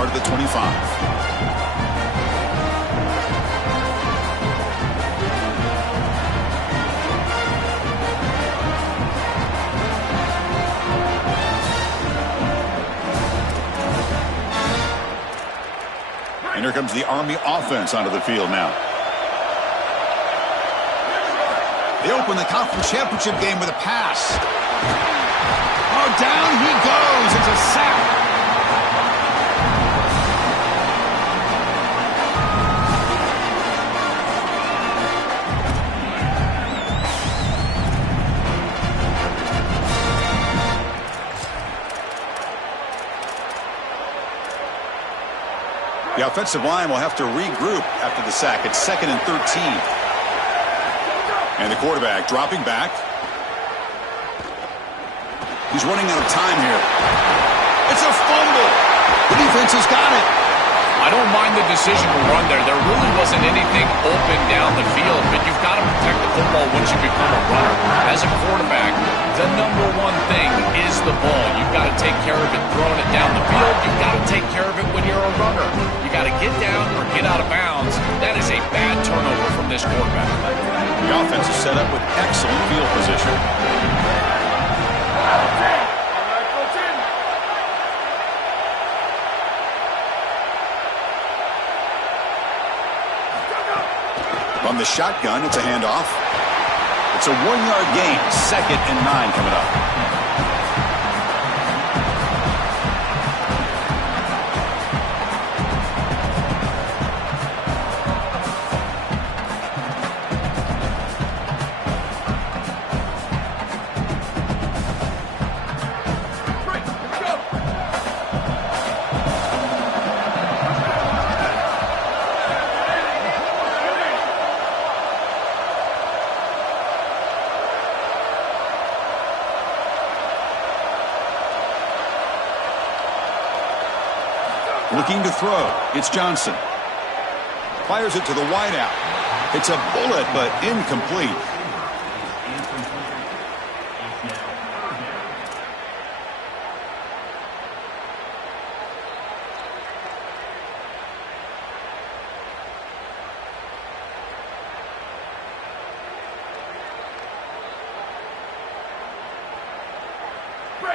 start at the 25. And here comes the Army offense onto the field now. They open the conference championship game with a pass. Oh, down he goes. It's a sack. The offensive line will have to regroup after the sack. It's 2nd and 13. And the quarterback dropping back. He's running out of time here. It's a fumble. The defense has got it. I don't mind the decision to run there. There really wasn't anything open down the field, but you've got to protect the football once you become a runner. As a quarterback, the number one thing is the ball. You've got to take care of it throwing it down the field. You've got to take care of it when you're a runner. You got to get down or get out of bounds. That is a bad turnover from this quarterback. The offense is set up with excellent field position. From the shotgun, it's a handoff. It's a 1-yard gain. 2nd and 9 coming up. Looking to throw. It's Johnson. Fires it to the wideout. It's a bullet, but incomplete.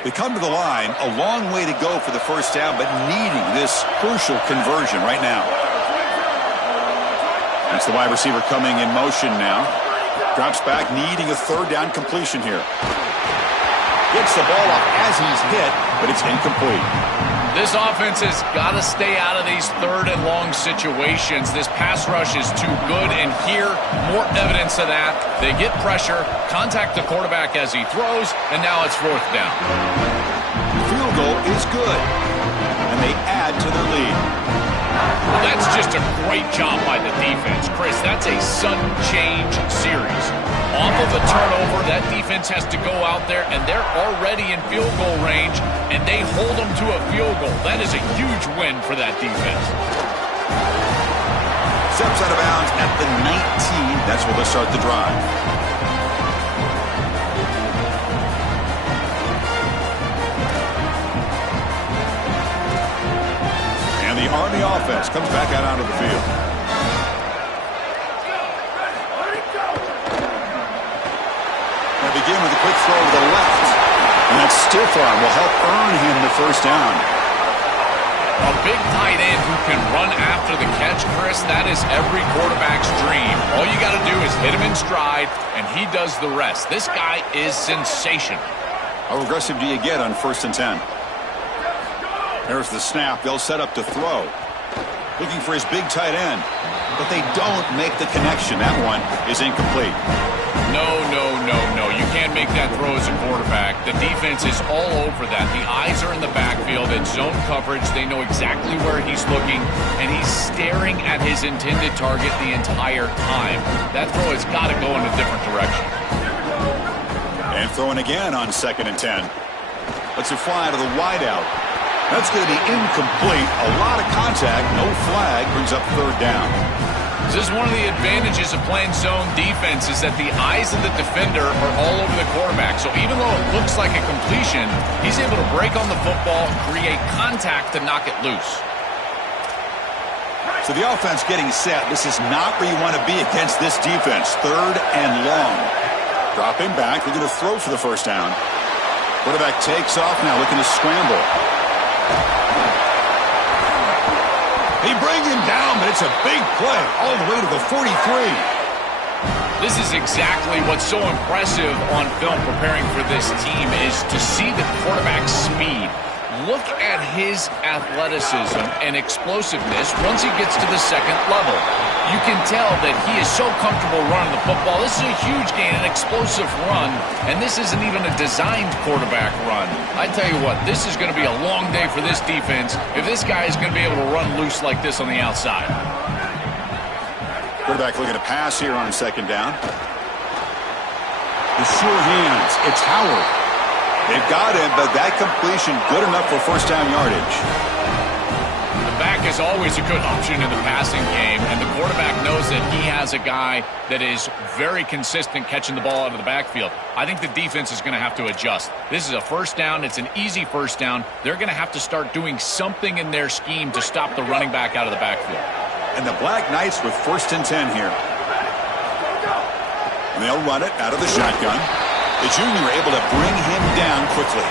They come to the line, a long way to go for the first down, but needing this crucial conversion right now. That's the wide receiver coming in motion now. Drops back, needing a 3rd down completion here. Gets the ball off as he's hit, but it's incomplete. This offense has got to stay out of these 3rd and long situations. This pass rush is too good, and here, more evidence of that. They get pressure, contact the quarterback as he throws, and now it's 4th down. The field goal is good, and they add to their lead. Well, that's just a great job by the defense. Chris, that's a sudden change series. Off of a turnover, that defense has to go out there, and they're already in field goal range, and they hold them to a field goal. That is a huge win for that defense. Steps out of bounds at the 19. That's where they'll start the drive. And the Army offense comes back out onto the field. Begin with a quick throw to the left. And that stiff arm will help earn him the first down. A big tight end who can run after the catch, Chris, that is every quarterback's dream. All you got to do is hit him in stride, and he does the rest. This guy is sensational. How aggressive do you get on 1st and 10? There's the snap. They'll set up to throw. Looking for his big tight end. But they don't make the connection. That one is incomplete. No. You can't make that throw as a quarterback. The defense is all over that. The eyes are in the backfield. It's zone coverage. They know exactly where he's looking, and he's staring at his intended target the entire time. That throw has got to go in a different direction. And throwing again on 2nd and 10. Lets it fly to the wideout. That's going to be incomplete. A lot of contact. No flag. Brings up 3rd down. This is one of the advantages of playing zone defense is that the eyes of the defender are all over the quarterback. So even though it looks like a completion, he's able to break on the football, create contact to knock it loose. So the offense getting set. This is not where you want to be against this defense. 3rd and long. Dropping back, looking to throw for the first down. Quarterback takes off now, looking to scramble. He brings him down, but it's a big play all the way to the 43. This is exactly what's so impressive on film preparing for this team is to see the quarterback's speed. Look at his athleticism and explosiveness once he gets to the second level. You can tell that he is so comfortable running the football. This is a huge gain, an explosive run, and this isn't even a designed quarterback run. I tell you what, this is going to be a long day for this defense if this guy is going to be able to run loose like this on the outside. Quarterback looking to pass here on 2nd down. The sure hands. It's Howard. They've got him, but that completion good enough for first down yardage. The back is always a good option in the passing game, and the quarterback knows that he has a guy that is very consistent catching the ball out of the backfield. I think the defense is going to have to adjust. This is a first down. It's an easy first down. They're going to have to start doing something in their scheme to stop the running back out of the backfield. And the Black Knights with 1st and 10 here. And they'll run it out of the shotgun. The junior able to bring him down quickly.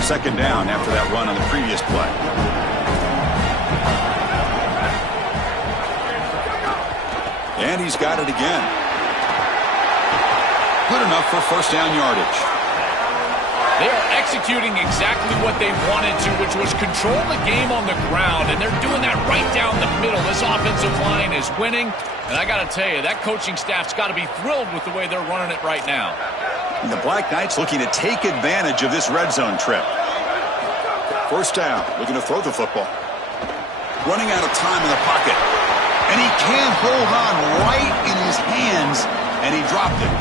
Second down after that run on the previous play. And he's got it again. Good enough for first down yardage. They are executing exactly what they wanted to, which was control the game on the ground, and they're doing that right down the middle. This offensive line is winning, and I got to tell you, that coaching staff's got to be thrilled with the way they're running it right now. And the Black Knights looking to take advantage of this red zone trip. First down, looking to throw the football. Running out of time in the pocket. And he can't hold on right in his hands, and he dropped it.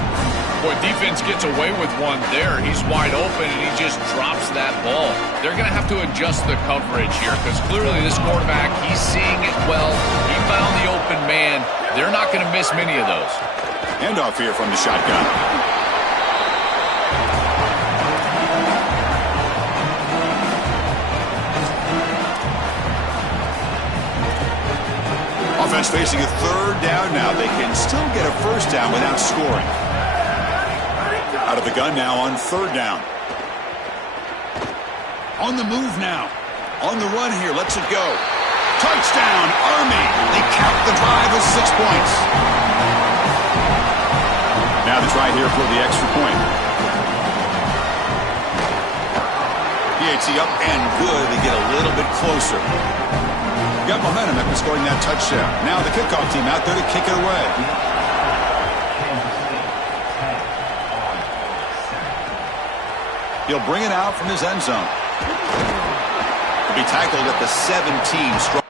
Boy, defense gets away with one there. He's wide open, and he just drops that ball. They're going to have to adjust the coverage here because clearly this quarterback, he's seeing it well. He found the open man. They're not going to miss many of those. Handoff here from the shotgun. Offense facing a 3rd down now. They can still get a first down without scoring. Out of the gun now on 3rd down. On the move now. On the run here. Lets it go. Touchdown, Army. They cap the drive with 6 points. Now the try here for the extra point. PAT up and good. They get a little bit closer. Got momentum after scoring that touchdown. Now the kickoff team out there to kick it away. He'll bring it out from his end zone. He'll be tackled at the 17.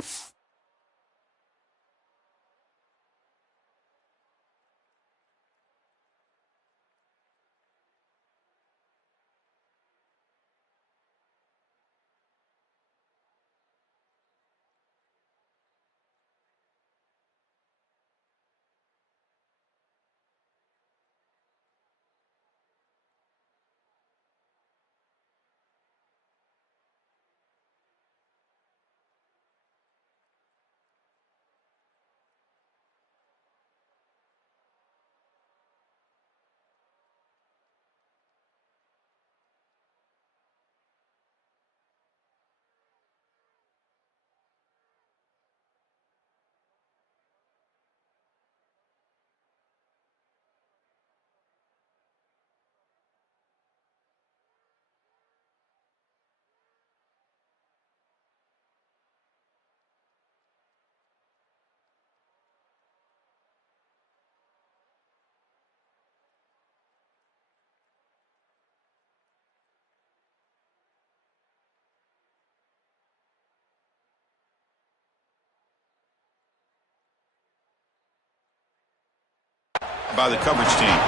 By the coverage team.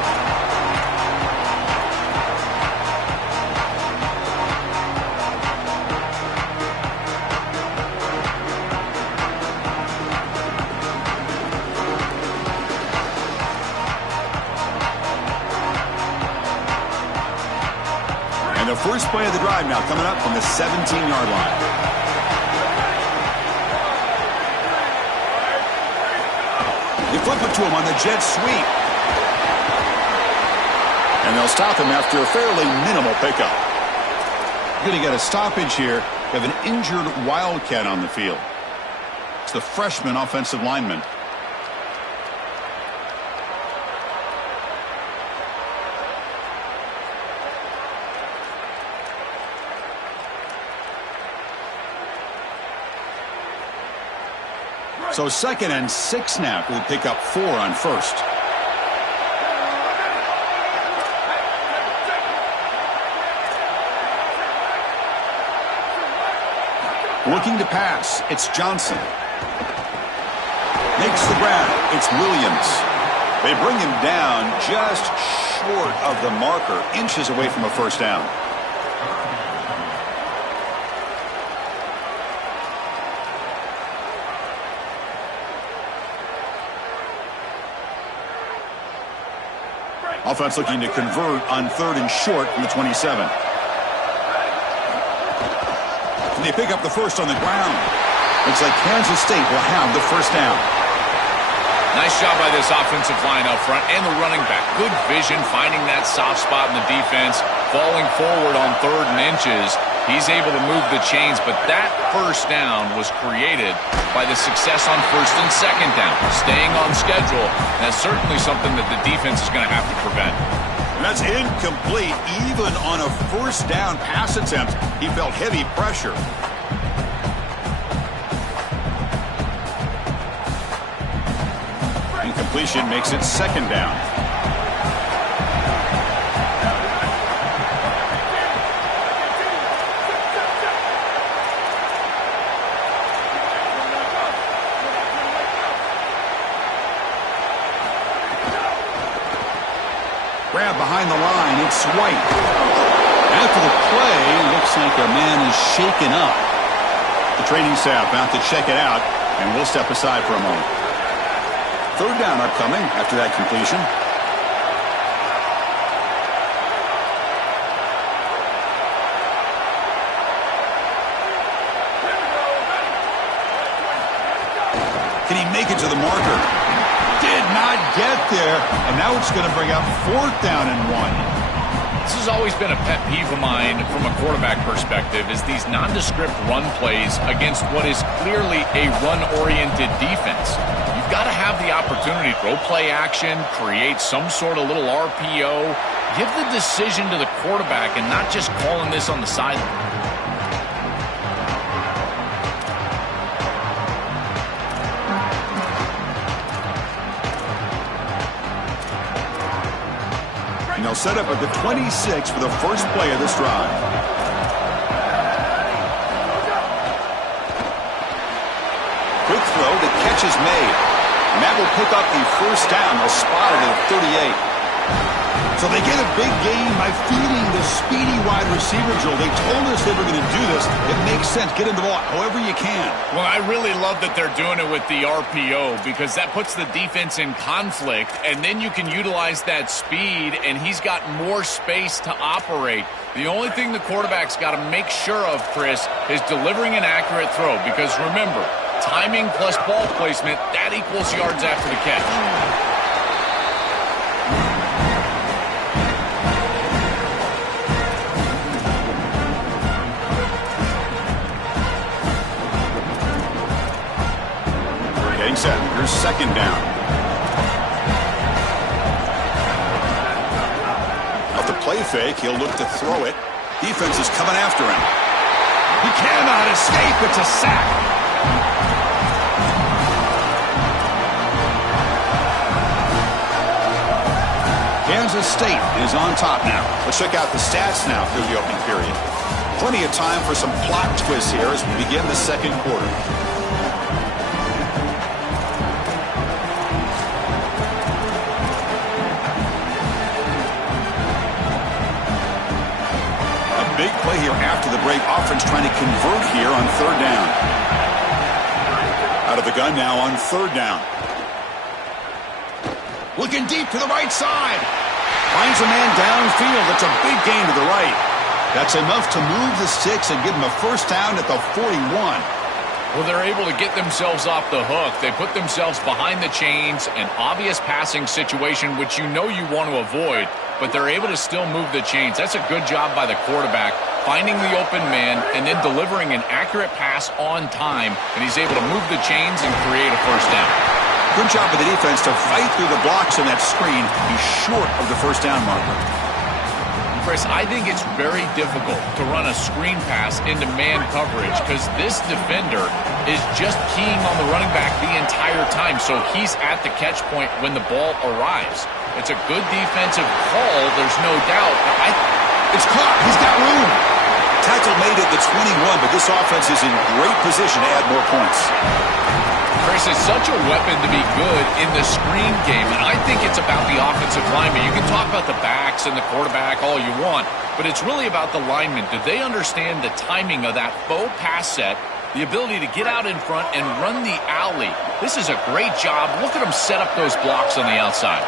And the first play of the drive now coming up from the 17-yard line. They flip it to him on the jet sweep. And they'll stop him after a fairly minimal pickup. You're going to get a stoppage here. You have an injured Wildcat on the field. It's the freshman offensive lineman. So 2nd and 6 now. We'll pick up 4 on first. Looking to pass. It's Johnson. Makes the grab. It's Williams. They bring him down just short of the marker, inches away from a first down. Offense looking to convert on 3rd and short from the 27. And they pick up the first on the ground. Looks like Kansas State will have the first down. Nice job by this offensive line up front and the running back. Good vision, finding that soft spot in the defense, falling forward on 3rd and inches. He's able to move the chains, but that first down was created by the success on 1st and 2nd down. Staying on schedule, that's certainly something that the defense is going to have to prevent. And that's incomplete. Even on a first down pass attempt, he felt heavy pressure. Incompletion makes it 2nd down. Grab behind the line. It's White. After the play, looks like a man is shaken up. The training staff about to check it out, and we'll step aside for a moment. 3rd down upcoming after that completion. Can he make it to the marker? Did not get there, and now it's going to bring up 4th down and 1. This has always been a pet peeve of mine from a quarterback perspective, is these nondescript run plays against what is clearly a run-oriented defense. You've got to have the opportunity to throw play action, create some sort of little RPO, give the decision to the quarterback and not just calling this on the sideline. They'll set up at the 26 for the first play of this drive. Quick throw, the catch is made. And that will pick up the first down. They'll spot it at 38. So they get a big gain by feeding the speedy wide receiver drill. They told us they were going to do this. It makes sense. Get him the ball however you can. Well, I really love that they're doing it with the RPO because that puts the defense in conflict, and then you can utilize that speed, and he's got more space to operate. The only thing the quarterback's got to make sure of, Chris, is delivering an accurate throw because, remember, timing plus ball placement, that equals yards after the catch. Set. Here's 2nd down. Off the play fake, he'll look to throw it. Defense is coming after him. He cannot escape. It's a sack. Kansas State is on top now. Let's check out the stats now through the opening period. Plenty of time for some plot twists here as we begin the 2nd quarter. Big play here after the break. Offense trying to convert here on 3rd down. Out of the gun now on 3rd down. Looking deep to the right side. Finds a man downfield. It's a big gain to the right. That's enough to move the sticks and give them a first down at the 41. Well, they're able to get themselves off the hook. They put themselves behind the chains, an obvious passing situation, which you know you want to avoid, but they're able to still move the chains. That's a good job by the quarterback, finding the open man and then delivering an accurate pass on time, and he's able to move the chains and create a first down. Good job of the defense to fight through the blocks in that screen. He's short of the first down marker. Chris, I think it's very difficult to run a screen pass into man coverage because this defender is just keying on the running back the entire time, so he's at the catch point when the ball arrives. It's a good defensive call, there's no doubt. It's caught. He's got room. Tackle made it the 21, but this offense is in great position to add more points. Chris, it's such a weapon to be good in the screen game, and I think it's about the offensive lineman. You can talk about the backs and the quarterback all you want, but it's really about the linemen. Do they understand the timing of that faux pass set, the ability to get out in front and run the alley? This is a great job. Look at them set up those blocks on the outside.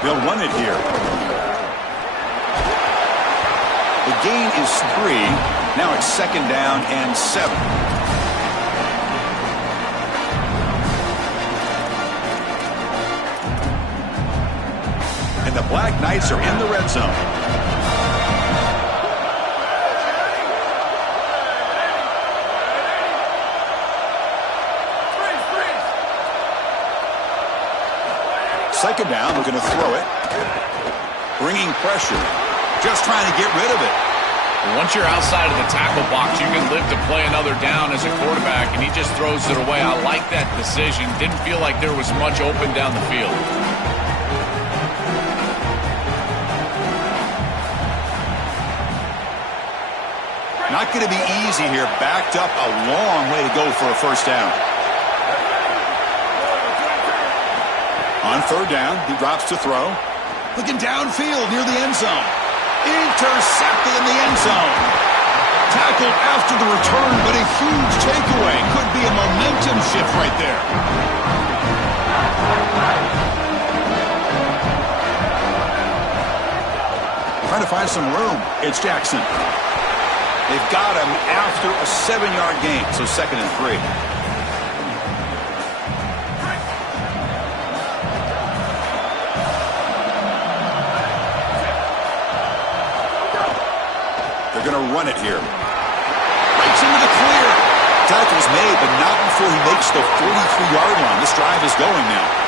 They'll run it here. The gain is 3. Now it's second down and 7. The Black Knights are in the red zone. Second down, we're going to throw it. Bringing pressure. Just trying to get rid of it. Once you're outside of the tackle box, you can live to play another down as a quarterback, and he just throws it away. I like that decision. Didn't feel like there was much open down the field. Not going to be easy here. Backed up a long way to go for a first down. On third down, he drops to throw. Looking downfield near the end zone. Intercepted in the end zone. Tackled after the return, but a huge takeaway. Could be a momentum shift right there. Trying to find some room. It's Jackson. They've got him after a 7-yard gain, so second and 3. They're going to run it here. Breaks into the clear. Tackle's made, but not before he makes the 43-yard line. This drive is going now.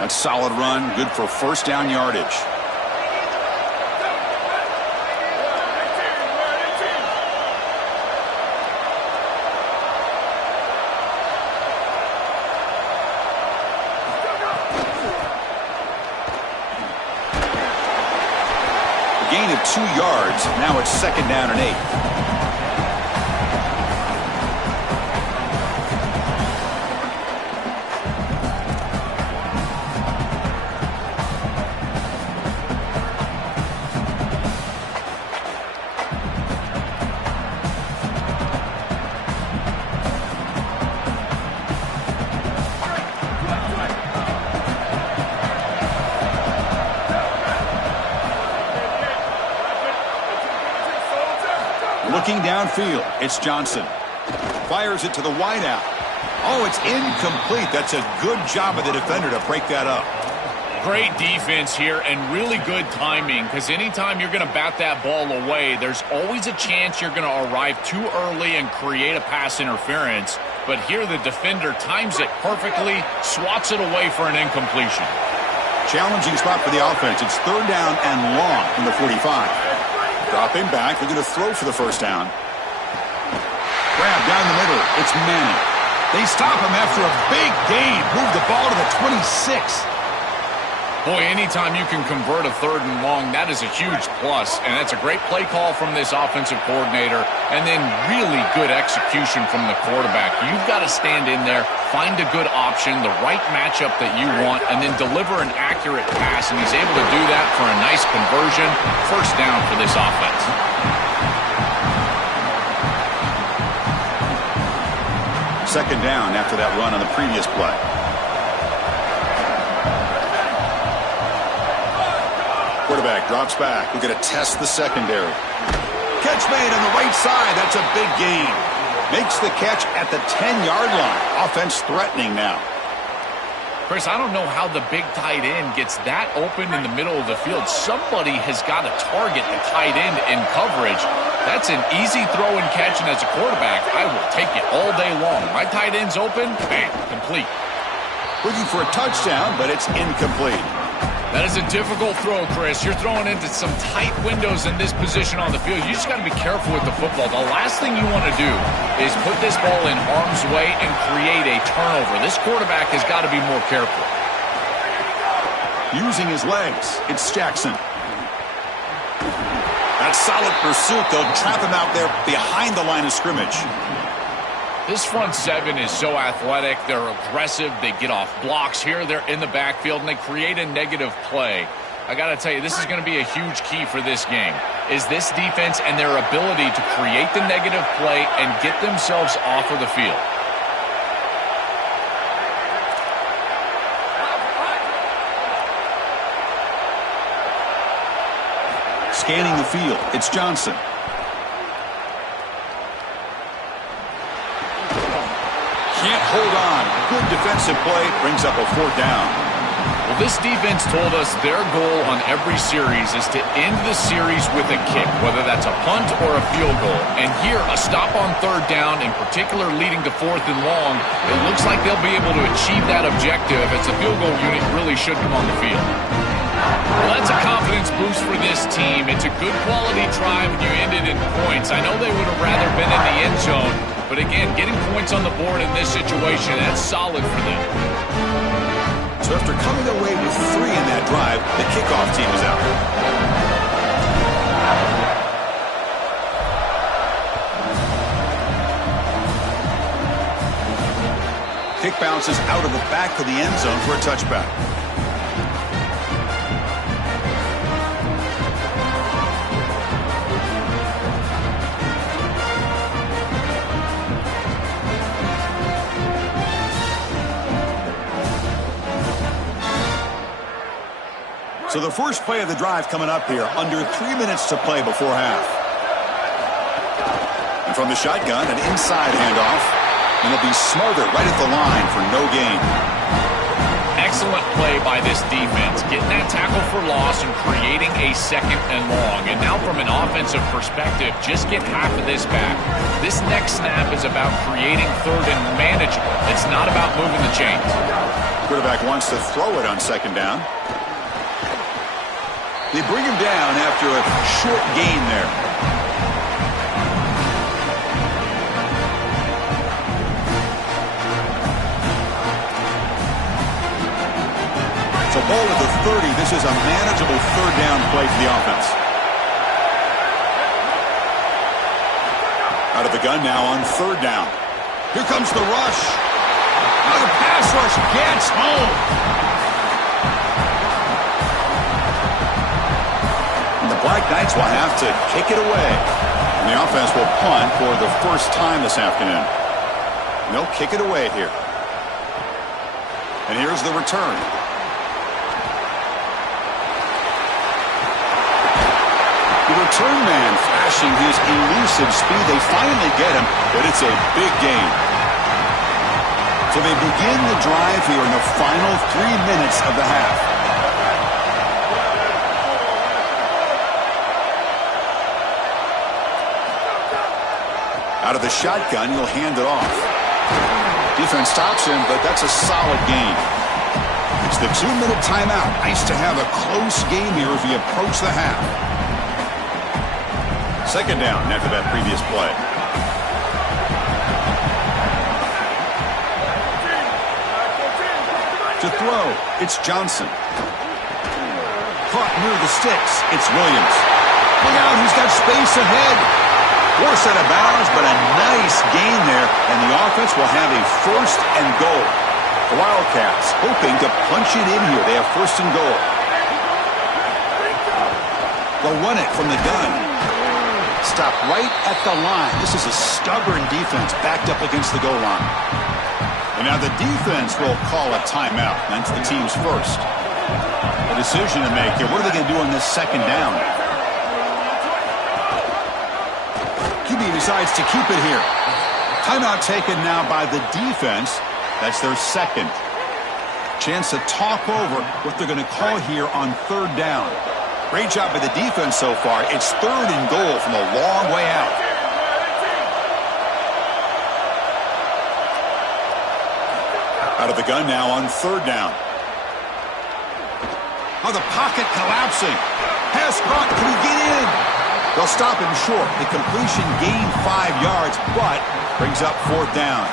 A solid run, good for first down yardage. A gain of 2 yards. Now it's second down and 8. Looking downfield, it's Johnson. Fires it to the wideout. Oh, it's incomplete. That's a good job of the defender to break that up. Great defense here and really good timing, because anytime you're going to bat that ball away, there's always a chance you're going to arrive too early and create a pass interference. But here the defender times it perfectly, swats it away for an incompletion. Challenging spot for the offense. It's third down and long from the 45. Dropping back. They're going to throw for the first down. Grab down the middle. It's Manning. They stop him after a big gain. Move the ball to the 26. Boy, anytime you can convert a third and long, that is a huge plus. And that's a great play call from this offensive coordinator. And then really good execution from the quarterback. You've got to stand in there, find a good option, the right matchup that you want, and then deliver an accurate pass. And he's able to do that for a nice conversion. First down for this offense. second down after that run on the previous play. Quarterback drops back. We're going to test the secondary. Catch made on the right side. That's a big gain. Makes the catch at the 10-yard line. Offense threatening now. Chris, I don't know how the big tight end gets that open in the middle of the field. Somebody has got to target the tight end in coverage. That's an easy throw and catch, and as a quarterback, I will take it all day long. My tight end's open, bam, complete. Looking for a touchdown, but it's incomplete. That is a difficult throw, Chris. You're throwing into some tight windows in this position on the field. You just got to be careful with the football. The last thing you want to do is put this ball in harm's way and create a turnover. This quarterback has got to be more careful. Using his legs, it's Jackson. That solid pursuit. They'll trap him out there behind the line of scrimmage. This front seven is so athletic. They're aggressive. They get off blocks here. They're in the backfield, and they create a negative play. I got to tell you, this is going to be a huge key for this game, is this defense and their ability to create the negative play and get themselves off of the field. Scanning the field, it's Johnson. Can't hold on. Good defensive play. Brings up a fourth down. Well, this defense told us their goal on every series is to end the series with a kick, whether that's a punt or a field goal. And here, a stop on third down, in particular leading to fourth and long, it looks like they'll be able to achieve that objective as the field goal unit really should come on the field. Well, that's a confidence boost for this team. It's a good quality drive and you end it in points. I know they would have rather been in the end zone, but again, getting points on the board in this situation, that's solid for them. So after coming away with 3 in that drive, the kickoff team is out. Kick bounces out of the back of the end zone for a touchback. So the first play of the drive coming up here, under 3 minutes to play before half. And from the shotgun, an inside handoff. And it'll be Smothered right at the line for no gain. Excellent play by this defense, getting that tackle for loss and creating a second and long. And now from an offensive perspective, just get half of this back. This next snap is about creating third and manageable. It's not about moving the chains. Quarterback wants to throw it on second down. They bring him down after a short gain there. So ball at the 30. This is a manageable third down play for the offense. Out of the gun now on third down. Here comes the rush. Now the pass rush gets home. Black Knights will have to kick it away. And the offense will punt for the first time this afternoon. They'll kick it away here. And here's the return. The return man flashing his elusive speed. They finally get him, but it's a big gain. So they begin the drive here in the final 3 minutes of the half. Out of the shotgun, he'll hand it off. Defense stops him, but that's a solid gain. It's the 2-minute timeout. Nice to have a close game here as we approach the half. Second down after that previous play. To throw, it's Johnson. Caught near the sticks, it's Williams. Look out, he's got space ahead. Forced out of bounds, but a nice gain there, and the offense will have a first and goal. The Wildcats hoping to punch it in here. They have first and goal. They'll run it from the gun. Stop right at the line. This is a stubborn defense backed up against the goal line. And now the defense will call a timeout. That's the team's first. A decision to make here. What are they going to do on this second down? QB decides to keep it here. Timeout taken now by the defense. That's their second. Chance to talk over what they're going to call here on third down. Great job by the defense so far. It's 3rd and goal from a long way out. Out of the gun now on 3rd down. Oh, the pocket collapsing. Pass caught. Can he get in? They'll stop him short. The completion gained 5 yards, but brings up 4th down.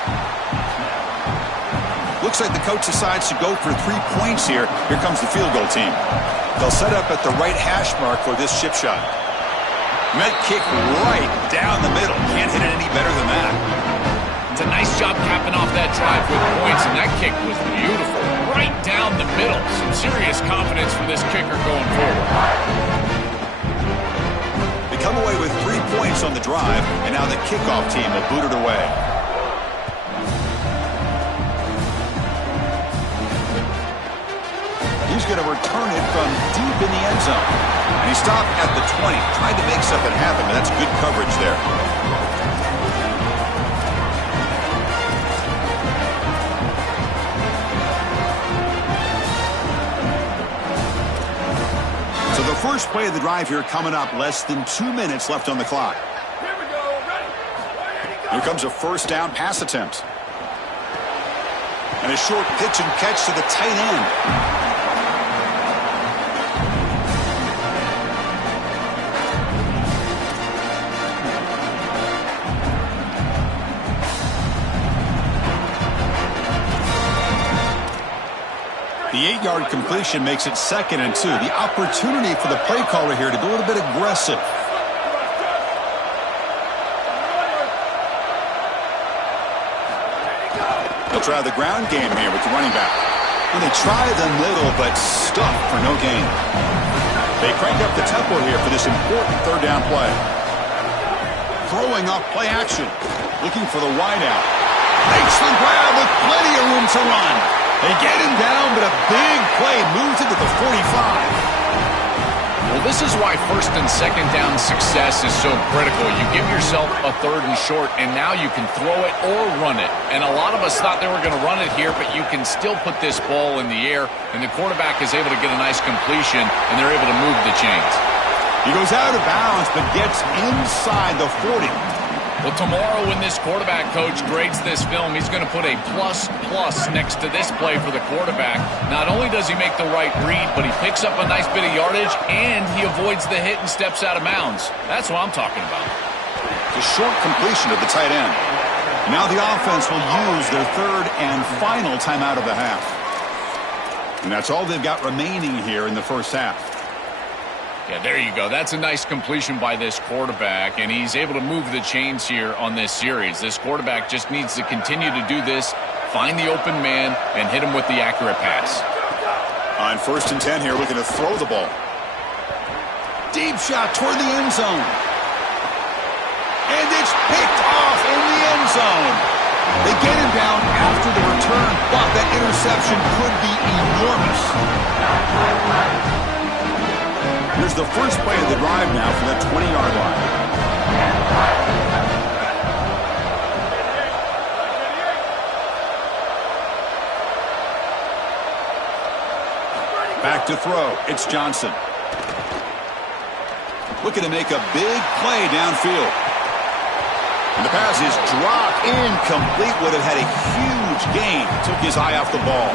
Looks like the coach decides to go for 3 points here. Here comes the field goal team. They'll set up at the right hash mark for this chip shot. Met kick right down the middle. Can't hit it any better than that. It's a nice job capping off that drive with points, and that kick was beautiful. Right down the middle. Some serious confidence for this kicker going forward. They come away with 3 points on the drive, and now the kickoff team will boot it away. He's going to return it from deep in the end zone. And he stopped at the 20. Tried to make something happen, but that's good coverage there. So the first play of the drive here coming up. Less than 2 minutes left on the clock. Here we go. Ready? Here comes a first down pass attempt. And a short pitch and catch to the tight end. The 8-yard completion makes it 2nd and 2. The opportunity for the play caller here to be a little bit aggressive. They'll try the ground game here with the running back. And they try the middle, but stuck for no gain. They crank up the tempo here for this important 3rd down play. Throwing off play action. Looking for the wideout. Makes the grab with plenty of room to run. They get him down, but a big play moves it to the 45. Well, this is why 1st and 2nd down success is so critical. You give yourself a 3rd and short, and now you can throw it or run it. And a lot of us thought they were going to run it here, but you can still put this ball in the air, and the quarterback is able to get a nice completion, and they're able to move the chains. He goes out of bounds, but gets inside the 40. Well, tomorrow when this quarterback coach grades this film, he's going to put a plus next to this play for the quarterback. Not only does he make the right read, but he picks up a nice bit of yardage, and he avoids the hit and steps out of bounds. That's what I'm talking about. The short completion of the tight end. Now the offense will use their 3rd and final timeout of the half. And that's all they've got remaining here in the first half. Yeah, there you go. That's a nice completion by this quarterback, and he's able to move the chains here on this series. This quarterback just needs to continue to do this, find the open man, and hit him with the accurate pass. On 1st and 10 here, looking to throw the ball. Deep shot toward the end zone. And it's picked off in the end zone. They get him down after the return, but that interception could be enormous. Here's the first play of the drive now for that 20-yard line. Back to throw. It's Johnson. Looking to make a big play downfield. And the pass is dropped incomplete. Would have had a huge gain. Took his eye off the ball.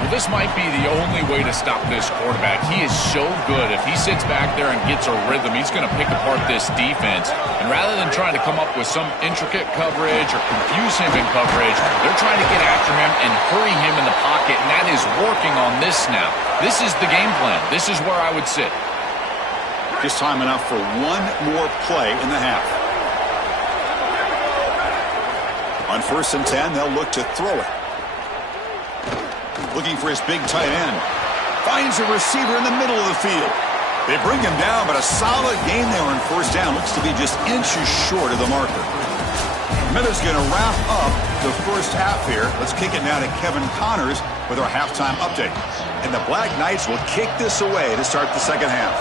Well, this might be the only way to stop this quarterback. He is so good. If he sits back there and gets a rhythm, he's going to pick apart this defense. And rather than trying to come up with some intricate coverage or confuse him in coverage, they're trying to get after him and hurry him in the pocket, and that is working on this snap. This is the game plan. This is where I would sit. Just time enough for one more play in the half. On 1st and 10, they'll look to throw it. Looking for his big tight end. Finds a receiver in the middle of the field. They bring him down, but a solid gain there on 1st down. Looks to be just inches short of the marker. Miller's going to wrap up the first half here. Let's kick it now to Kevin Connors with our halftime update. And the Black Knights will kick this away to start the second half.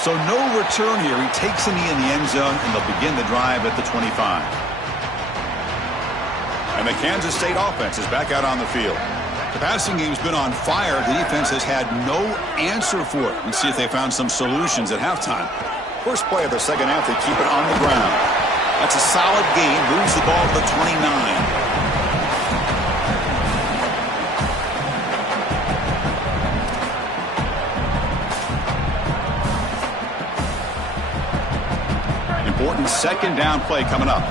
So no return here. He takes a knee in the end zone, and they'll begin the drive at the 25. And the Kansas State offense is back out on the field. The passing game's been on fire. The defense has had no answer for it. Let's see if they found some solutions at halftime. First play of the second half, they keep it on the ground. That's a solid gain. Moves the ball to the 29. Important second down play coming up.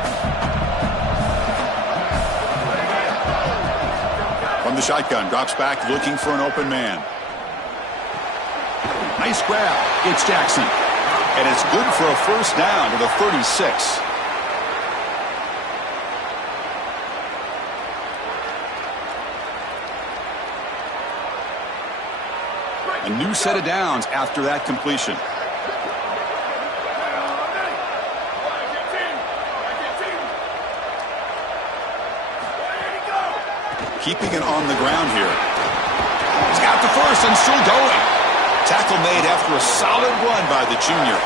From the shotgun, drops back looking for an open man. Nice grab. It's Jackson. And it's good for a first down to the 36. A new set of downs after that completion. Keeping it on the ground here. He's got the first and still going. Tackle made after a solid run by the junior.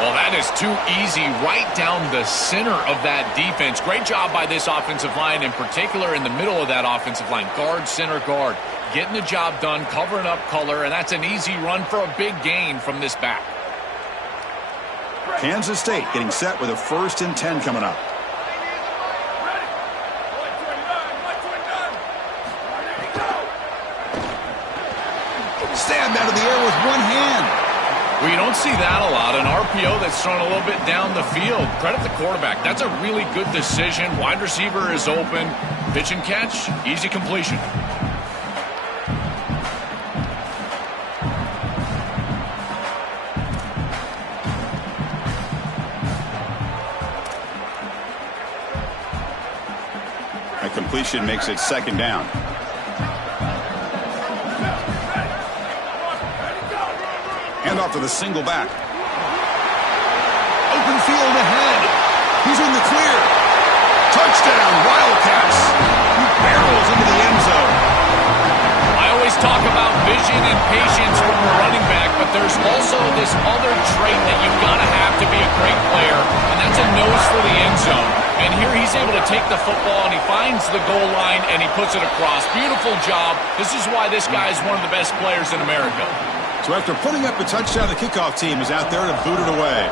Well, that is too easy right down the center of that defense. Great job by this offensive line, in particular in the middle of that offensive line. Guard, center, guard. Getting the job done, covering up color, and that's an easy run for a big gain from this back. Kansas State getting set with a 1st and 10 coming up. Stand out of the air with one hand. Well, you don't see that a lot. An RPO that's thrown a little bit down the field. Credit the quarterback. That's a really good decision. Wide receiver is open. Pitch and catch. Easy completion. A completion makes it second down. Off to the single back. Open field ahead. He's in the clear. Touchdown, Wildcats. He barrels into the end zone. I always talk about vision and patience from a running back, but there's also this other trait that you've got to have to be a great player, and that's a nose for the end zone. And here he's able to take the football, and he finds the goal line, and he puts it across. Beautiful job. This is why this guy is one of the best players in America. So after putting up a touchdown, the kickoff team is out there to boot it away.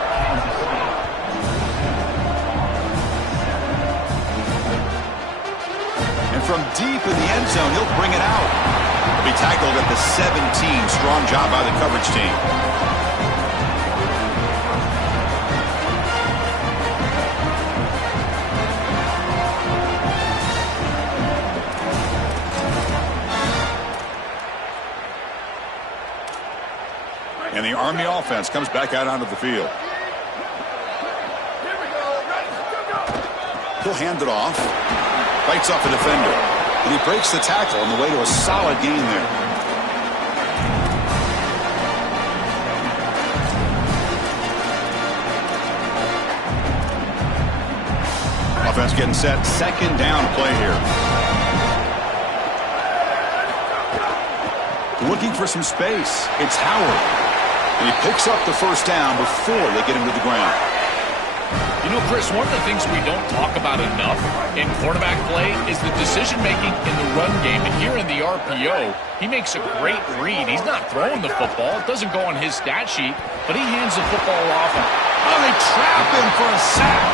And from deep in the end zone, he'll bring it out. He'll be tackled at the 17. Strong job by the coverage team. And the Army offense comes back out onto the field. He'll hand it off. Fights off the defender. And he breaks the tackle on the way to a solid gain there. Offense getting set. Second down play here. Looking for some space. It's Howard. And he picks up the first down before they get him to the ground. You know, Chris, one of the things we don't talk about enough in quarterback play is the decision-making in the run game. And here in the RPO, he makes a great read. He's not throwing the football. It doesn't go on his stat sheet, but he hands the football off. Oh, they trap him for a sack.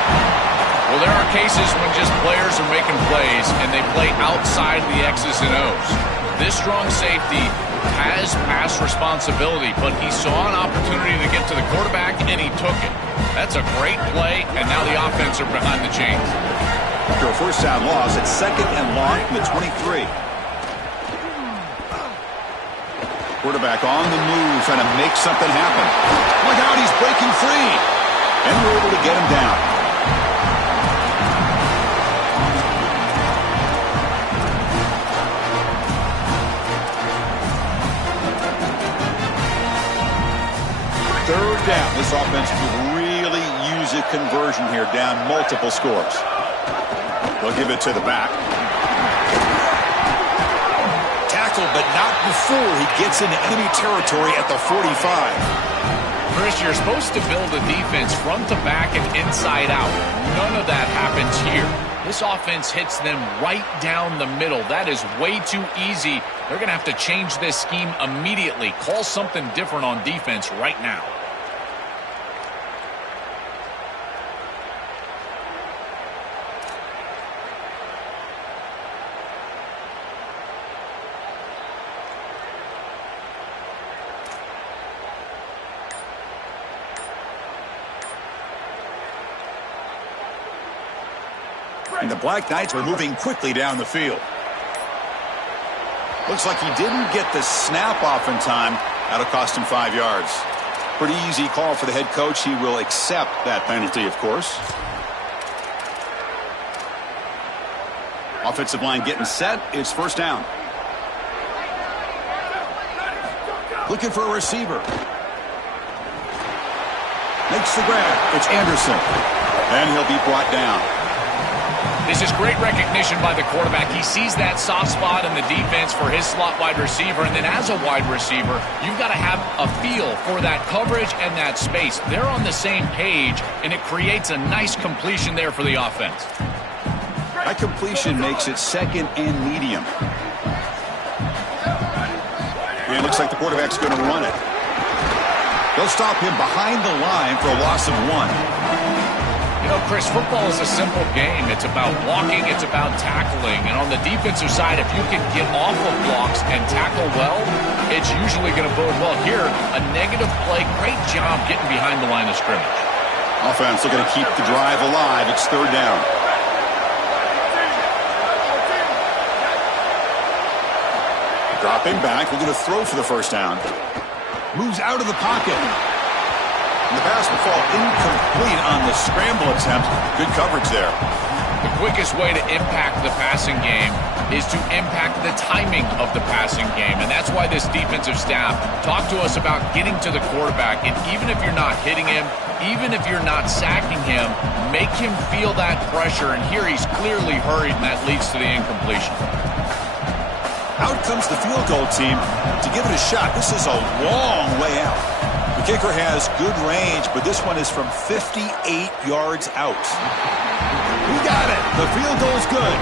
Well, there are cases when just players are making plays and they play outside the X's and O's. This strong safety has pass responsibility, but he saw an opportunity to get to the quarterback, and he took it. That's a great play, and now the offense are behind the chains. After a first down loss, it's second and long from the 23. Quarterback on the move, trying to make something happen. Look out, he's breaking free. And we're able to get him down. down. This offense could really use a conversion here, down multiple scores. They'll give it to the back. Tackled, but not before he gets into enemy territory at the 45. Chris, you're supposed to build a defense front to back and inside out. None of that happens here. This offense hits them right down the middle. That is way too easy. They're going to have to change this scheme immediately. Call something different on defense right now. And the Black Knights are moving quickly down the field. Looks like he didn't get the snap off in time. That'll cost him 5 yards. Pretty easy call for the head coach. He will accept that penalty, of course. Offensive line getting set. It's first down. Looking for a receiver. Makes the grab. It's Anderson. And he'll be brought down. This is great recognition by the quarterback. He sees that soft spot in the defense for his slot wide receiver, and then as a wide receiver, you've got to have a feel for that coverage and that space. They're on the same page, and it creates a nice completion there for the offense. That completion makes it second and medium. And it looks like the quarterback's going to run it. They'll stop him behind the line for a loss of 1. You know, Chris, football is a simple game. It's about blocking, it's about tackling. And on the defensive side, if you can get off of blocks and tackle well, it's usually going to bode well. Here, a negative play, great job getting behind the line of scrimmage. Offense looking to keep the drive alive. It's third down. Dropping back, looking to throw for the first down. Moves out of the pocket. And the pass will fall incomplete on the scramble attempt. Good coverage there. The quickest way to impact the passing game is to impact the timing of the passing game. And that's why this defensive staff talk to us about getting to the quarterback. And even if you're not hitting him, even if you're not sacking him, make him feel that pressure. And here he's clearly hurried, and that leads to the incompletion. Out comes the field goal team to give it a shot. This is a long way out. The kicker has good range, but this one is from 58 yards out. We got it. The field goal's good.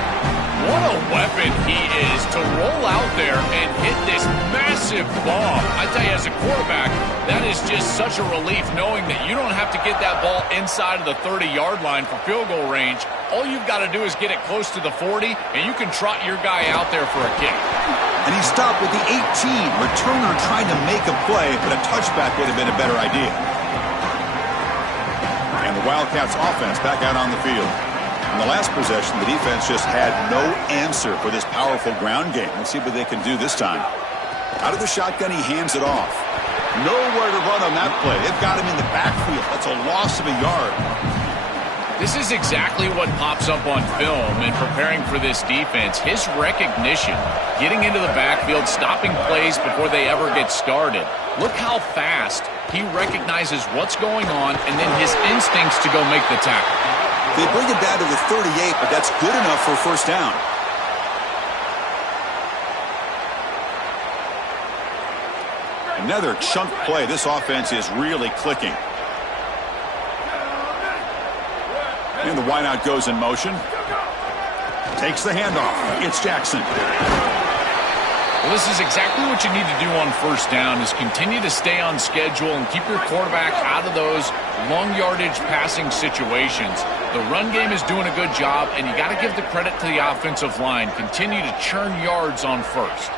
What a weapon he is to roll out there and hit this massive bomb. I tell you, as a quarterback, that is just such a relief knowing that you don't have to get that ball inside of the 30-yard line for field goal range. All you've got to do is get it close to the 40, and you can trot your guy out there for a kick. And he stopped with the 18. Returner trying to make a play, but a touchback would have been a better idea. And the Wildcats offense back out on the field. In the last possession, the defense just had no answer for this powerful ground game. Let's see what they can do this time. Out of the shotgun, he hands it off. Nowhere to run on that play. They've got him in the backfield. That's a loss of a yard. This is exactly what pops up on film in preparing for this defense. His recognition, getting into the backfield, stopping plays before they ever get started. Look how fast he recognizes what's going on and then his instincts to go make the tackle. They bring it down to the 38, but that's good enough for a first down. Another chunk play. This offense is really clicking. And the wideout goes in motion. Takes the handoff. It's Jackson. Well, this is exactly what you need to do on first down is continue to stay on schedule and keep your quarterback out of those long yardage passing situations. The run game is doing a good job, and you got to give the credit to the offensive line. Continue to churn yards on first.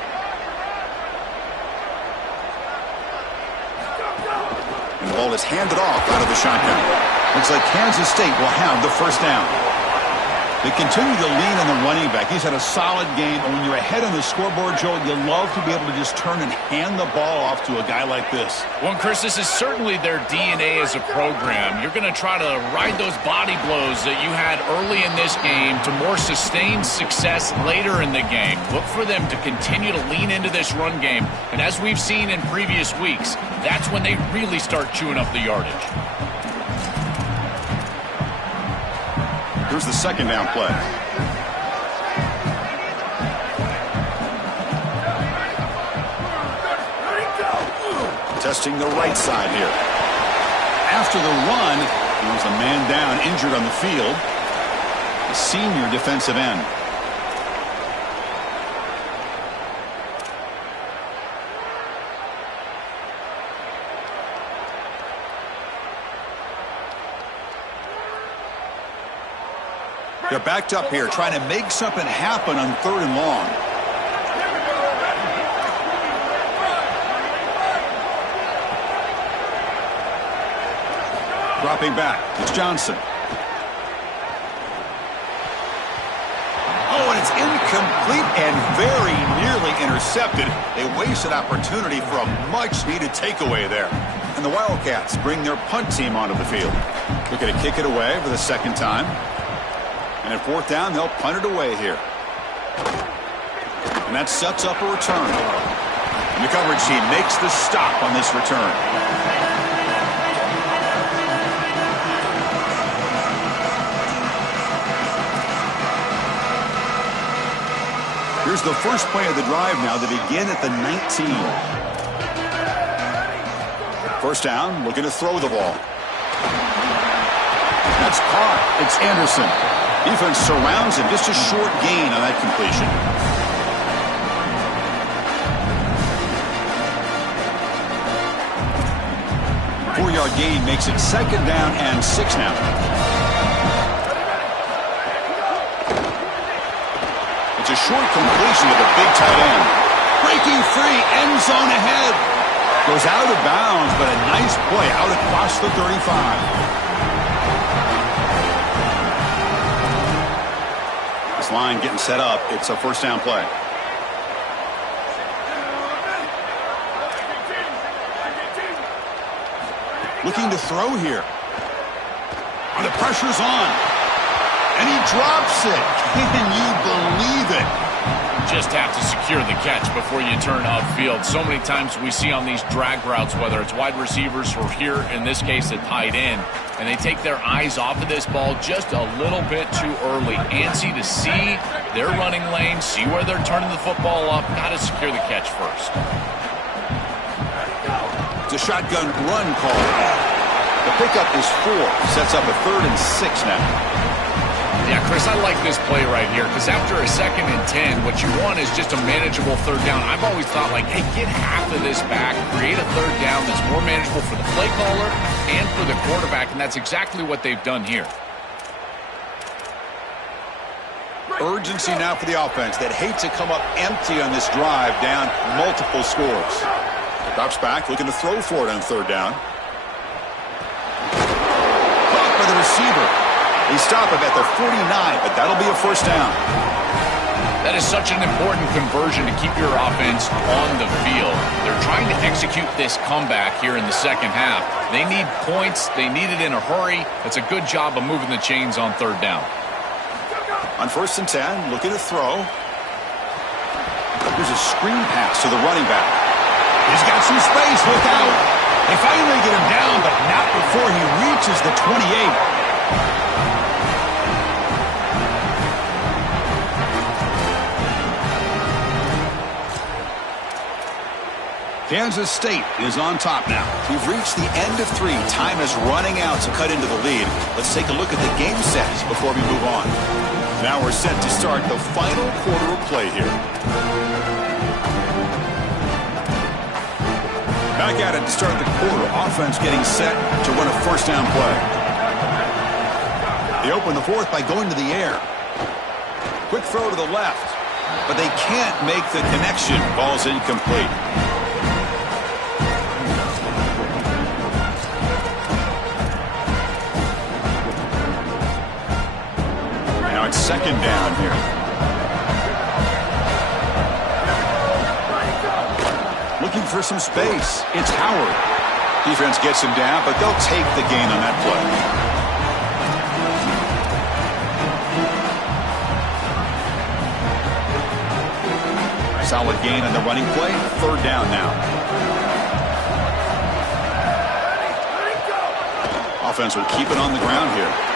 And the ball is handed off out of the shotgun. Looks like Kansas State will have the first down. They continue to lean on the running back. He's had a solid game. And when you're ahead on the scoreboard, Joe, you love to be able to just turn and hand the ball off to a guy like this. Well, Chris, this is certainly their DNA as a program. You're going to try to ride those body blows that you had early in this game to more sustained success later in the game. Look for them to continue to lean into this run game. And as we've seen in previous weeks, that's when they really start chewing up the yardage. Here's the second down play. Testing the right side here. After the run, there's a man down, injured on the field. The senior defensive end. They're backed up here, trying to make something happen on 3rd and long. Dropping back, it's Johnson. Oh, and it's incomplete and very nearly intercepted. A wasted opportunity for a much-needed takeaway there. And the Wildcats bring their punt team onto the field. Looking to kick it away for the second time. And at 4th down, they'll punt it away here. And that sets up a return. And the coverage team makes the stop on this return. Here's the first play of the drive now. They begin at the 19. First down, looking to throw the ball. That's caught. It's Anderson. Defense surrounds him. Just a short gain on that completion. Four-yard gain makes it 2nd down and 6 now. It's a short completion to the big tight end. Breaking free, end zone ahead. Goes out of bounds, but a nice play out across the 35. Line getting set up. It's a first down play. Looking to throw here. And the pressure's on. And he drops it. Can you believe it? Just have to secure the catch before you turn upfield. So many times we see on these drag routes, whether it's wide receivers or here, in this case, a tight end, and they take their eyes off of this ball just a little bit too early. Antsy to see their running lane, see where they're turning the football up. Got to secure the catch first. It's a shotgun run call. The pickup is 4. Sets up a 3rd and 6 now. Yeah, Chris, I like this play right here because after a 2nd and 10, what you want is just a manageable 3rd down. I've always thought, like, hey, get half of this back, create a 3rd down that's more manageable for the play caller and for the quarterback, and that's exactly what they've done here. Urgency now for the offense that hates to come up empty on this drive, down multiple scores. Drops back, looking to throw for it on 3rd down. Caught by the receiver. They stop him at the 49, but that'll be a first down. That is such an important conversion to keep your offense on the field. They're trying to execute this comeback here in the second half. They need points. They need it in a hurry. It's a good job of moving the chains on 3rd down. On 1st and 10, looking to throw. There's a screen pass to the running back. He's got some space. Look out. They finally get him down, but not before he reaches the 28. Kansas State is on top now. We've reached the end of 3. Time is running out to cut into the lead. Let's take a look at the game sets before we move on. Now we're set to start the final quarter of play here. Back at it to start the quarter. Offense getting set to run a first down play. They open the 4th by going to the air. Quick throw to the left, but they can't make the connection. Ball's incomplete. Now it's 2nd second down here. Looking for some space. It's Howard. Defense gets him down, but they'll take the gain on that play. Solid gain on the running play. Third down now. Offense will keep it on the ground here.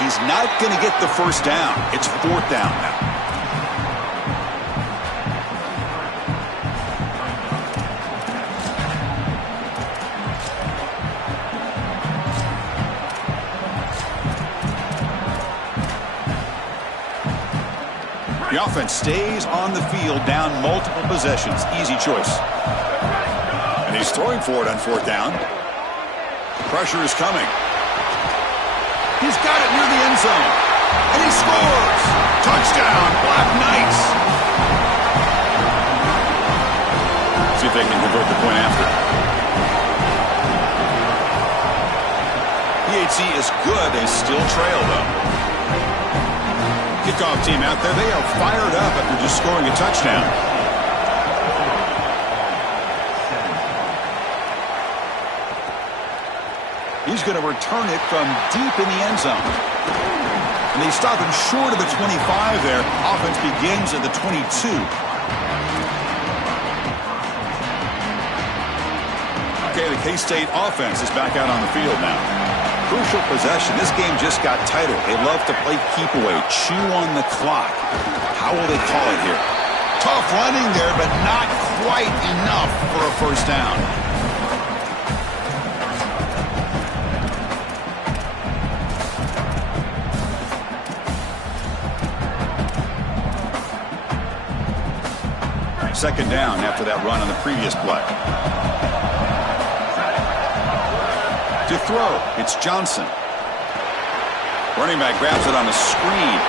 He's not going to get the first down. It's fourth down now. The offense stays on the field, down multiple possessions. Easy choice. And he's throwing for it on fourth down. Pressure is coming. He's got it near the end zone. And he scores! Touchdown, Black Knights! See if they can convert the point after. PHC is good. They still trail, though. Kickoff team out there. They are fired up after just scoring a touchdown. He's going to return it from deep in the end zone. And they stop him short of the 25 there. Offense begins at the 22. Okay, the K-State offense is back out on the field now. Crucial possession. This game just got tighter. They love to play keep away, chew on the clock. How will they call it here? Tough running there, but not quite enough for a first down. Second down after that run on the previous play. To throw, it's Johnson. Running back grabs it on a screen.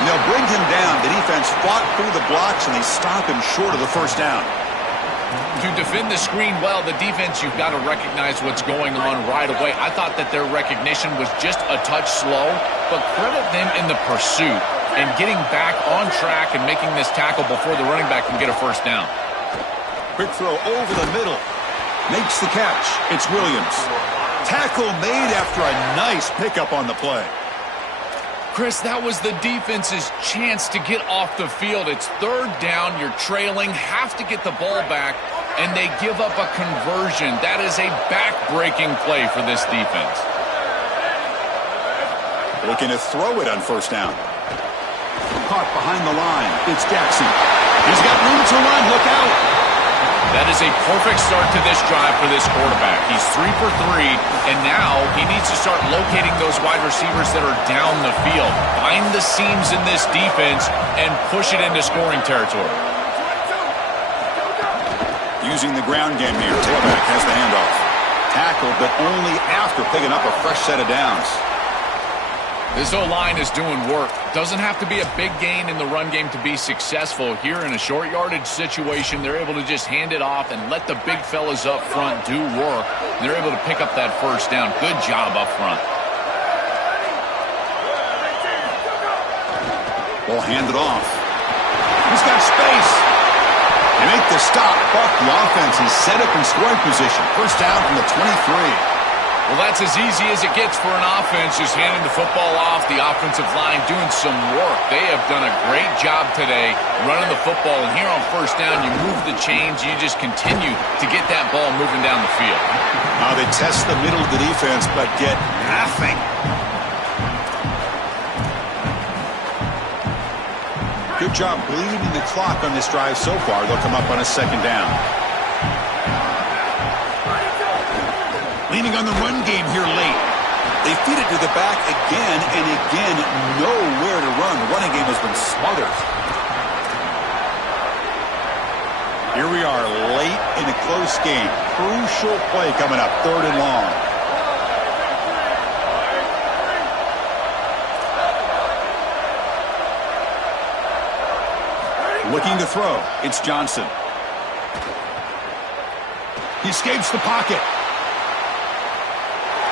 And they'll bring him down. The defense fought through the blocks, and they stop him short of the first down. To defend the screen well, the defense, you've got to recognize what's going on right away. I thought that their recognition was just a touch slow, but credit them in the pursuit and getting back on track and making this tackle before the running back can get a first down. Quick throw over the middle. Makes the catch. It's Williams. Tackle made after a nice pickup on the play. Chris, that was the defense's chance to get off the field. It's third down. You're trailing. Have to get the ball back, and they give up a conversion. That is a back-breaking play for this defense. Looking to throw it on first down. Caught behind the line. It's Jackson. He's got room to run. Look out. That is a perfect start to this drive for this quarterback. He's 3 for 3, and now he needs to start locating those wide receivers that are down the field. Find the seams in this defense and push it into scoring territory. Using the ground game here. Tailback has the handoff. Tackled, but only after picking up a fresh set of downs. This O-line is doing work. Doesn't have to be a big gain in the run game to be successful. Here in a short yardage situation, they're able to just hand it off and let the big fellas up front do work. They're able to pick up that first down. Good job up front. Ball handed off. He's got space. They make the stop, but the offense is set up in scoring position. First down from the 23. Well, that's as easy as it gets for an offense, just handing the football off, the offensive line doing some work. They have done a great job today running the football, and here on first down, you move the chains, you just continue to get that ball moving down the field. Now they test the middle of the defense, but get nothing. Good job bleeding the clock on this drive so far. They'll come up on a second down. Leaning on the run game here late. They feed it to the back again and again. Nowhere to run. The running game has been smothered. Here we are late in a close game. Crucial play coming up. Third and long. Looking to throw. It's Johnson. He escapes the pocket.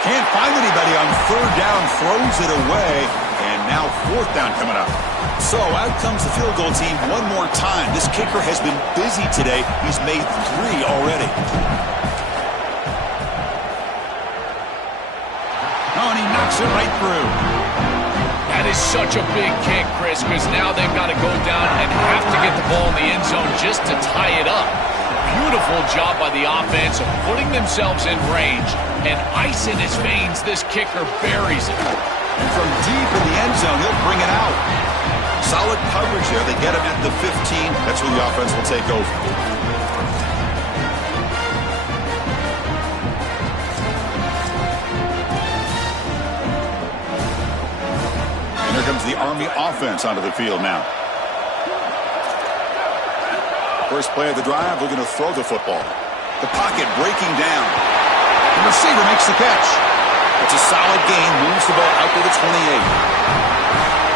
Can't find anybody on third down, throws it away, And now 4th down coming up. So out comes the field goal team one more time. This kicker has been busy today. He's made 3 already. Oh, and he knocks it right through. That is such a big kick, Chris, because now they've got to go down and have to get the ball in the end zone just to tie it up. Beautiful job by the offense of putting themselves in range, and ice in his veins, this kicker buries it. And from deep in the end zone, he'll bring it out. Solid coverage there. They get him at the 15. That's where the offense will take over. And here comes the Army offense onto the field now. First play of the drive, looking to throw the football. The pocket breaking down. The receiver makes the catch. It's a solid gain, moves the ball out to the 28.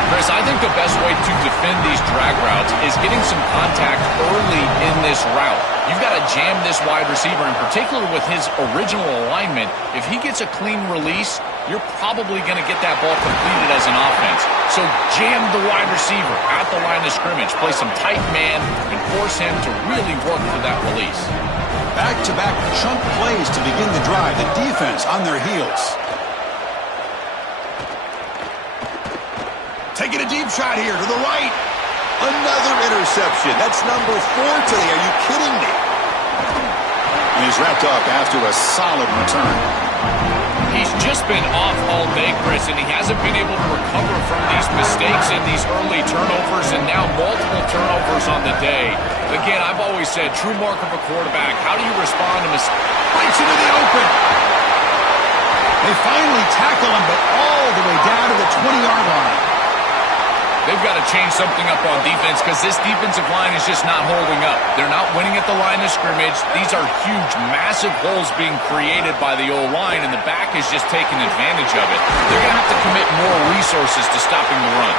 Chris, I think the best way to defend these drag routes is getting some contact early in this route. You've got to jam this wide receiver, in particular with his original alignment. If he gets a clean release, you're probably going to get that ball completed as an offense. So jam the wide receiver at the line of scrimmage, play some tight man, and force him to really work for that release. Back-to-back chunk plays to begin the drive. The defense on their heels. Taking a deep shot here to the right. Another interception. That's number 4 today. Are you kidding me? And he's wrapped up after a solid return. He's just been off all day, Chris, and he hasn't been able to recover from these mistakes and these early turnovers, and now multiple turnovers on the day. Again, I've always said, true mark of a quarterback, how do you respond to mistakes? Breaks into the open. They finally tackle him, but all the way down to the 20-yard line. They've got to change something up on defense because this defensive line is just not holding up. They're not winning at the line of scrimmage. These are huge, massive holes being created by the O-line, and the back is just taking advantage of it. They're going to have to commit more resources to stopping the run.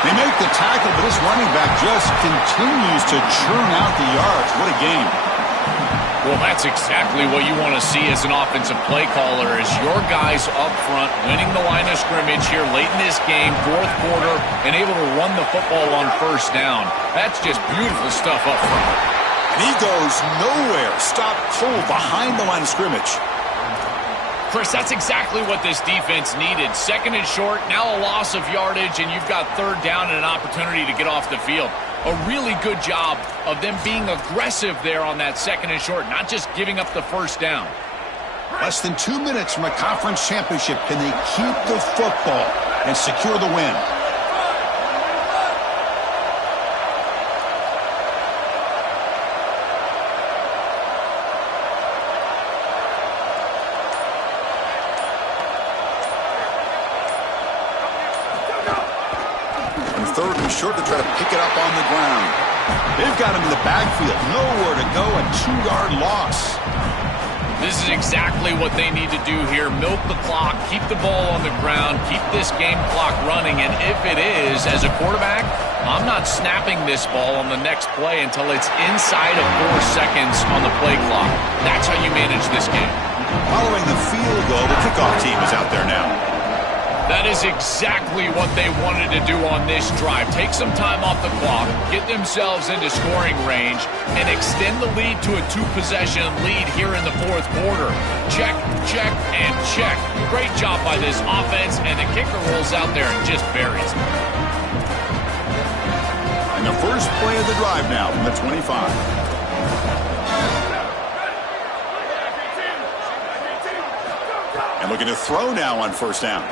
They make the tackle, but this running back just continues to churn out the yards. What a game. Well, that's exactly what you want to see as an offensive play caller, is your guys up front winning the line of scrimmage here late in this game, 4th quarter, and able to run the football on 1st down. That's just beautiful stuff up front. And he goes nowhere. Stop cold behind the line of scrimmage. Chris, that's exactly what this defense needed. 2nd and short, now a loss of yardage, and you've got 3rd down and an opportunity to get off the field. A really good job of them being aggressive there on that 2nd and short, not just giving up the 1st down. Less than 2 minutes from a conference championship. Can they keep the football and secure the win? And 3rd and short to try to pick it up on the ground. They've got him in the backfield. Nowhere to go. A 2-yard loss. This is exactly what they need to do here. Milk the clock, keep the ball on the ground, keep this game clock running, and if it is, as a quarterback, I'm not snapping this ball on the next play until it's inside of 4 seconds on the play clock. That's how you manage this game. Following the field goal, the kickoff team is out there now. That is exactly what they wanted to do on this drive. Take some time off the clock, get themselves into scoring range, and extend the lead to a 2-possession lead here in the 4th quarter. Check, check, and check. Great job by this offense, and the kicker rolls out there and just buries it. And the first play of the drive now from the 25. And looking to throw now on 1st down.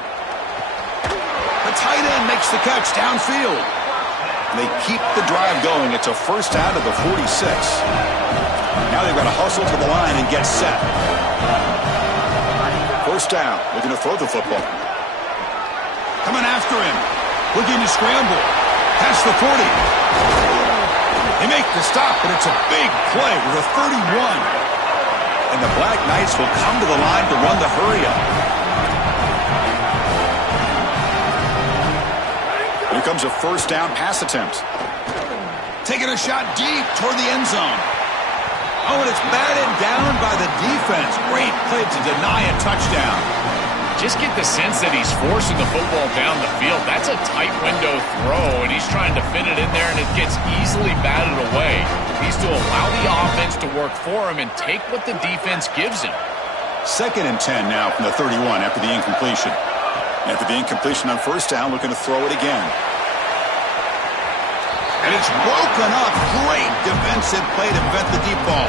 The tight end makes the catch downfield. They keep the drive going. It's a 1st down to the 46. Now they've got to hustle to the line and get set. 1st down, looking to throw the football. Coming after him, looking to scramble. Past the 40. They make the stop, but it's a big play with a 31. And the Black Knights will come to the line to run the hurry-up. Here comes a 1st down pass attempt. Taking a shot deep toward the end zone. Oh, and it's batted down by the defense. Great play to deny a touchdown. just get the sense that he's forcing the football down the field. That's a tight window throw, and he's trying to fit it in there, and it gets easily batted away. He needs to allow the offense to work for him and take what the defense gives him. 2nd and 10 now from the 31 after the incompletion. After the incompletion on first down, looking to throw it again. And it's broken up. Great defensive play to prevent the deep ball.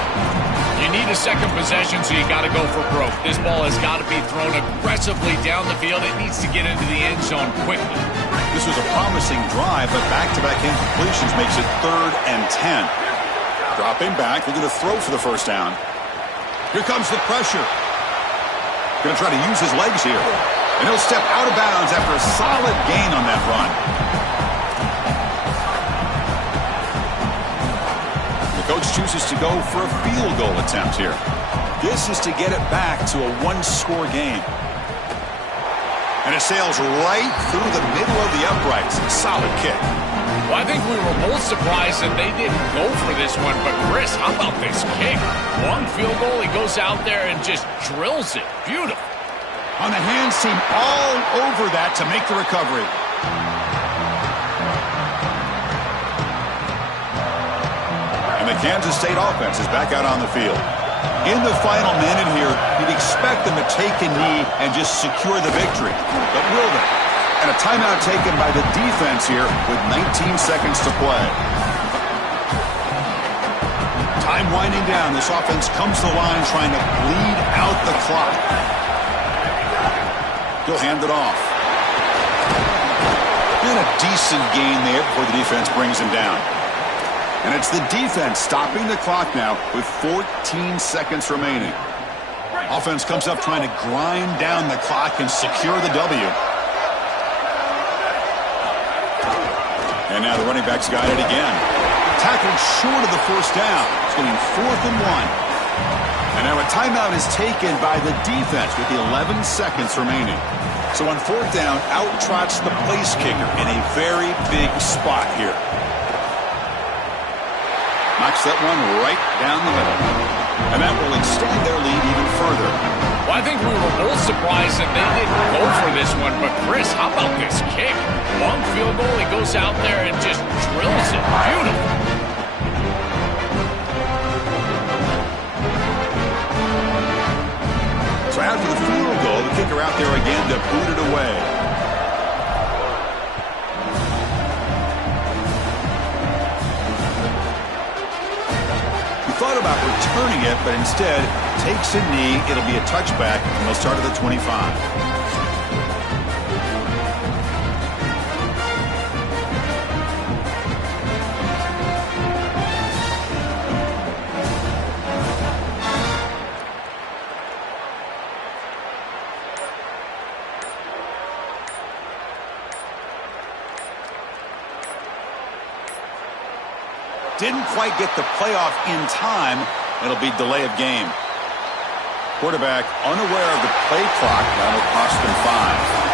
You need a second possession, so you got to go for broke. This ball has got to be thrown aggressively down the field. It needs to get into the end zone quickly. This was a promising drive, but back-to-back incompletions makes it 3rd and 10. Dropping back, looking to throw for the first down. Here comes the pressure. Going to try to use his legs here. And he'll step out of bounds after a solid gain on that run. The coach chooses to go for a field goal attempt here. This is to get it back to a one-score game. And it sails right through the middle of the uprights. Solid kick. Well, I think we were both surprised that they didn't go for this one. But, Chris, how about this kick? Long field goal, he goes out there and just drills it. Beautiful. On the hands team all over that to make the recovery. And the Kansas State offense is back out on the field. In the final minute here, you'd expect them to take a knee and just secure the victory. But will they? And a timeout taken by the defense here with 19 seconds to play. Time winding down. This offense comes to the line trying to bleed out the clock. He'll hand it off. And a decent gain there before the defense brings him down. And it's the defense stopping the clock now with 14 seconds remaining. Offense comes up trying to grind down the clock and secure the W. And now the running back's got it again. Tackled short of the first down. It's going to be 4th and 1. And now a timeout is taken by the defense with the 11 seconds remaining. So on 4th down, out trots the place kicker in a very big spot here. Knocks that one right down the middle. And that will extend their lead even further. Well, I think we were both surprised that they didn't go for this one. But, Chris, how about this kick? Long field goal, he goes out there and just drills it. Beautiful. So after the field goal, the kicker out there again to boot it away. Thought about returning it, but instead takes a knee. It'll be a touchback, and they'll start at the 25. Didn't quite get the playoff in time. It'll be delay of game. Quarterback unaware of the play clock. That'll cost them 5.